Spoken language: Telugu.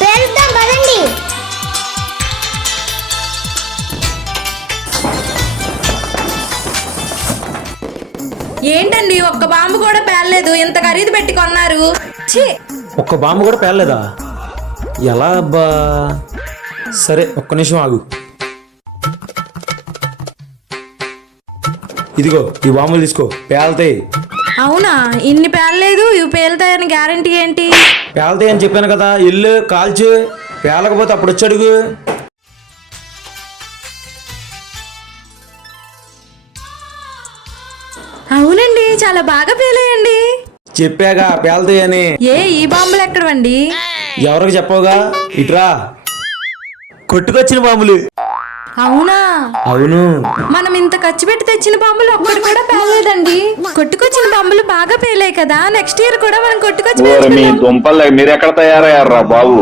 పేలుద్దాం పదండి. ఏంటండి ఒక్క బాంబు కూడా పేలలేదు, ఇంత ఖరీదు పెట్టి కొన్నారు. ఛీ, ఒక్క బాంబు కూడా పేలలేదా? ఎలా అబ్బా? సరే ఒక్క నిమిషం ఆగు. ఇదిగో ఈ బాంబులు తీసుకో, పేలతాయి. అవునా? ఇన్ని పేలలేదు, ఇవి పేలుతాయని గ్యారంటీ ఏంటి? పేలతాయి అని చెప్పాను కదా, ఇల్లు కాల్చు. పేలకపోతే అప్పుడు వచ్చి అడుగు. అవునండి, చాలా బాగా పేలేయండి. చెప్పాగా పేలతాయి అని. ఈ బాంబులు ఎక్కడవండి? ఎవరికి చెప్పవుగా, ఇట్రా. కొట్టుకొచ్చిన బాంబులు. అవునా? అవును. మనం ఇంత ఖర్చు పెట్టి తెచ్చిన బాంబులు ఒక్కటి కూడా పేలేదండి. కొట్టుకొచ్చిన బాంబులు బాగా పేలాయి కదా, నెక్స్ట్ ఇయర్ కూడా మనం కొట్టుకొచ్చి మీ దుంపలు మీరు ఎక్కడ తయారయ్యారా బాబు?